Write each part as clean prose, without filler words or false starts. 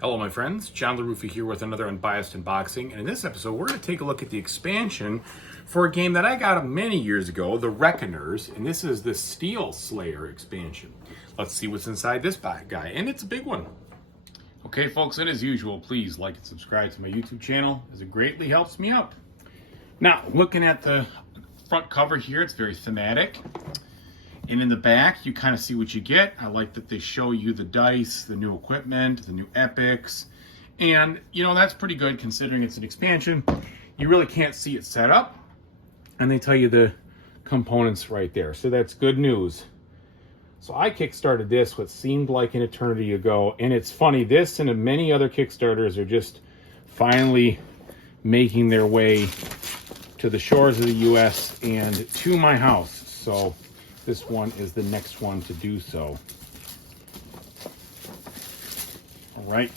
Hello my friends, John LaRuffa here with another Unbiased unboxing, and in this episode we're going to take a look at the expansion for a game that I got many years ago, The Reckoners, and this is the Steelslayer expansion. Let's see what's inside this guy, and it's a big one. Okay folks, and as usual, please like and subscribe to my YouTube channel as it greatly helps me out. Now, looking at the front cover here, it's very thematic. And in the back, you kind of see what you get. I like that they show you the dice, the new equipment, the new epics. And, you know, that's pretty good considering it's an expansion. You really can't see it set up. And they tell you the components right there. So that's good news. So I kickstarted this what seemed like an eternity ago. And it's funny, this and many other Kickstarters are just finally making their way to the shores of the US and to my house. So this one is the next one to do so. All right.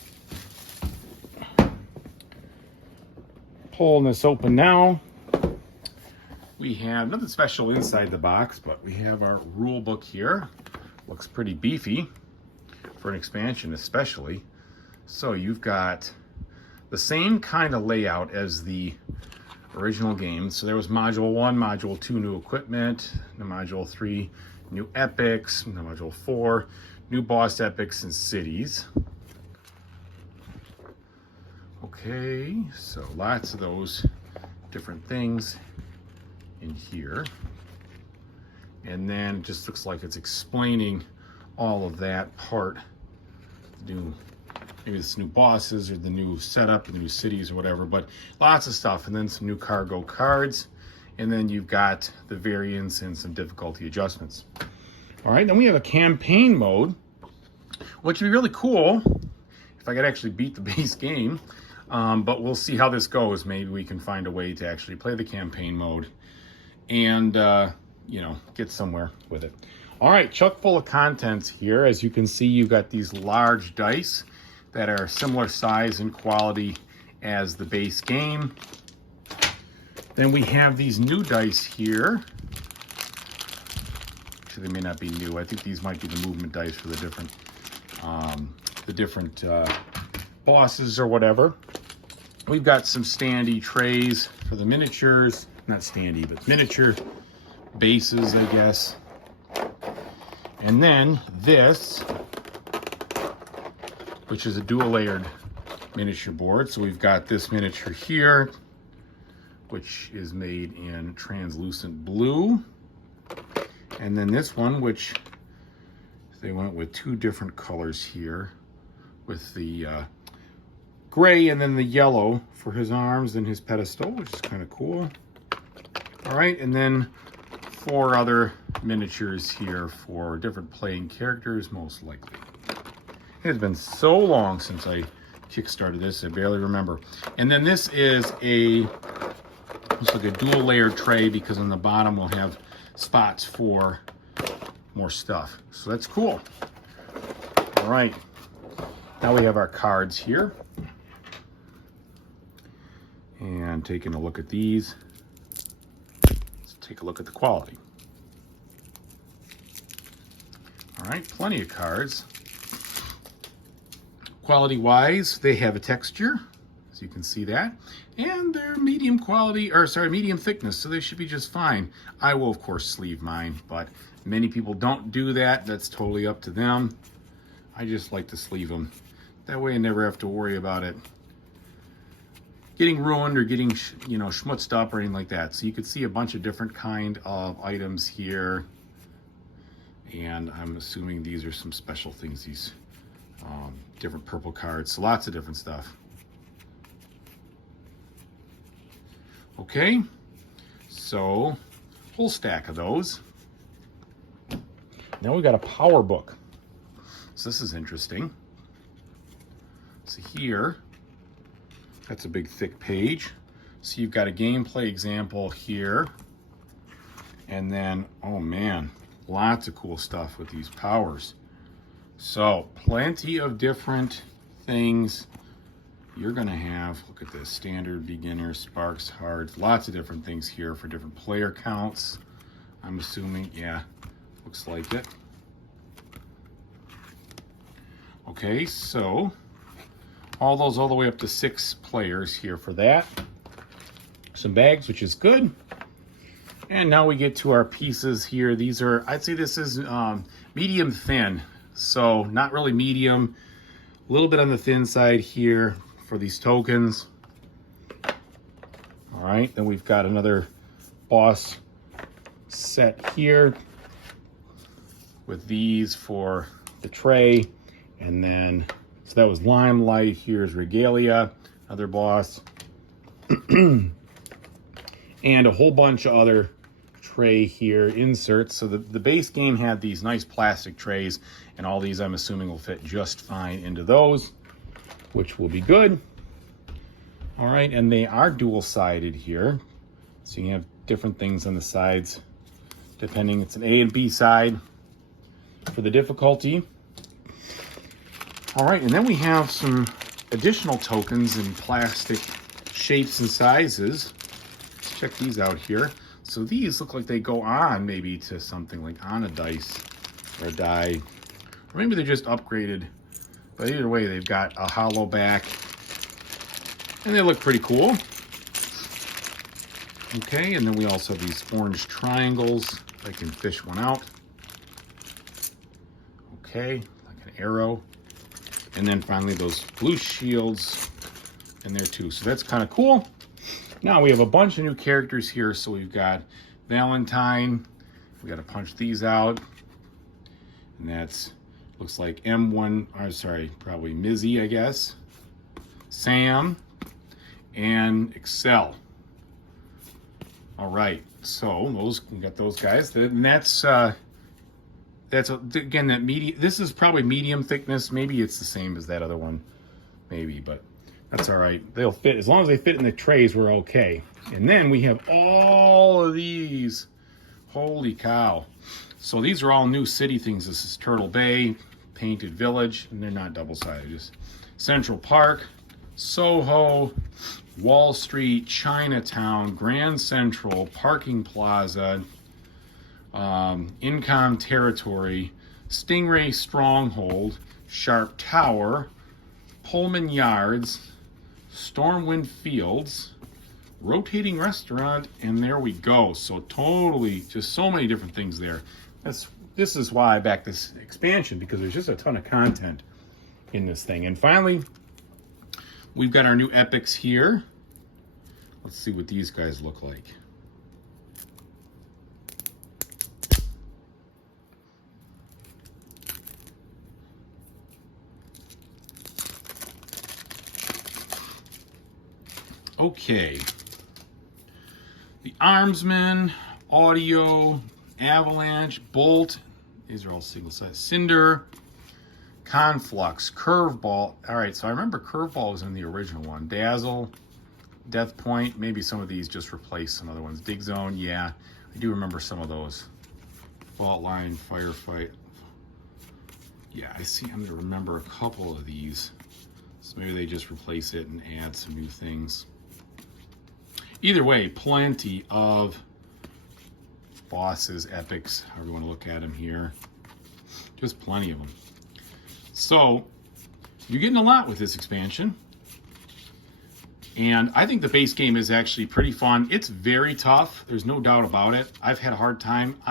Pulling this open now. We have nothing special inside the box, but we have our rule book here. Looks pretty beefy for an expansion especially. So you've got the same kind of layout as the original game. So there was module 1, module 2, new equipment, the module 3, new epics, the module 4, new boss epics and cities. Okay, so lots of those different things in here. And then it just looks like it's explaining all of that part. Maybe it's new bosses or the new setup, the new cities or whatever, but lots of stuff. And then some new cargo cards. And then you've got the variants and some difficulty adjustments. All right, then we have a campaign mode, which would be really cool if I could actually beat the base game. But we'll see how this goes. Maybe we can find a way to actually play the campaign mode and, you know, get somewhere with it. All right, chock full of contents here. As you can see, you've got these large dice that are similar size and quality as the base game. Then we have these new dice here. Actually, they may not be new. I think these might be the movement dice for the different bosses or whatever. We've got some standee trays for the miniatures. Not standee, but miniature bases, I guess. And then this, which is a dual layered miniature board. So we've got this miniature here, which is made in translucent blue. And then this one, which they went with two different colors here, with the gray and then the yellow for his arms and his pedestal, which is kind of cool. All right, and then 4 other miniatures here for different playing characters, most likely. It has been so long since I kickstarted this, I barely remember. And then this is looks like a dual layered tray, because on the bottom we'll have spots for more stuff. So that's cool. All right, now we have our cards here. And taking a look at these, let's take a look at the quality. All right, plenty of cards. Quality-wise, they have a texture, as you can see that, and they're medium quality, or sorry, medium thickness, so they should be just fine. I will, of course, sleeve mine, but many people don't do that. That's totally up to them. I just like to sleeve them. That way I never have to worry about it getting ruined or getting, you know, schmutzed up or anything like that. So you can see a bunch of different kind of items here. And I'm assuming these are some special things, these different purple cards. So lots of different stuff. Okay, so whole stack of those. Now we got a power book. So this is interesting. So here, that's a big thick page. So you've got a gameplay example here. And then, oh man, lots of cool stuff with these powers. So plenty of different things you're gonna have. Look at this, standard, beginner, sparks, hards, lots of different things here for different player counts. I'm assuming, yeah, looks like it. Okay, so all those all the way up to 6 players here for that. Some bags, which is good. And now we get to our pieces here. These are, I'd say this is medium thin. So not really medium, a little bit on the thin side here for these tokens. All right, then we've got another boss set here with these for the tray. And then, so that was Limelight. Here's Regalia, another boss. And a whole bunch of other tray here inserts. So the base game had these nice plastic trays, and all these I'm assuming will fit just fine into those, which will be good. All right, and they are dual-sided here. So you have different things on the sides, depending. It's an A and B side for the difficulty. All right, and then we have some additional tokens in plastic shapes and sizes. Let's check these out here. So these look like they go on maybe to something like on a dice or a die, or maybe they're just upgraded. But either way, they've got a hollow back, and they look pretty cool. Okay, and then we also have these orange triangles. I can fish one out. Okay, like an arrow. And then finally those blue shields in there too. So that's kind of cool. Now we have a bunch of new characters here. So we've got Valentine. We got to punch these out. And that's, looks like M1, or sorry, probably Mizzy, I guess. Sam and Excel. All right, so those, we got those guys. And that's again, that medium, this is probably medium thickness. Maybe it's the same as that other one, maybe, but that's all right. They'll fit, as long as they fit in the trays, we're okay. And then we have all of these. Holy cow. So these are all new city things. This is Turtle Bay, Painted Village, and they're not double-sided, just Central Park, Soho, Wall Street, Chinatown, Grand Central, Parking Plaza, Incom Territory, Stingray Stronghold, Sharp Tower, Pullman Yards, Stormwind Fields, Rotating Restaurant, and there we go. So totally, just so many different things there. This is why I backed this expansion, because there's just a ton of content in this thing. And finally, we've got our new epics here. Let's see what these guys look like. Okay. The Armsman, Audio, Avalanche, Bolt. These are all single size. Cinder, Conflux, Curveball. All right, so I remember Curveball was in the original one. Dazzle, Death Point. Maybe some of these just replace some other ones. Dig Zone, yeah. I do remember some of those. Fault Line, Firefight. Yeah, I see. I'm going to remember a couple of these. So maybe they just replace it and add some new things. Either way, plenty of bosses, epics, however you want to look at them here. Just plenty of them. So, you're getting a lot with this expansion. And I think the base game is actually pretty fun. It's very tough. There's no doubt about it. I've had a hard time.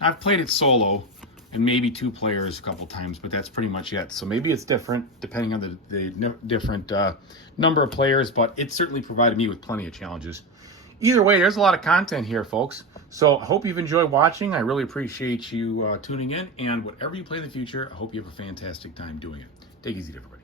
I've played it solo and maybe 2 players a couple times, but that's pretty much it. So maybe it's different depending on the different number of players, but it certainly provided me with plenty of challenges. Either way, there's a lot of content here, folks. So I hope you've enjoyed watching. I really appreciate you tuning in, and whatever you play in the future, I hope you have a fantastic time doing it. Take it easy, everybody.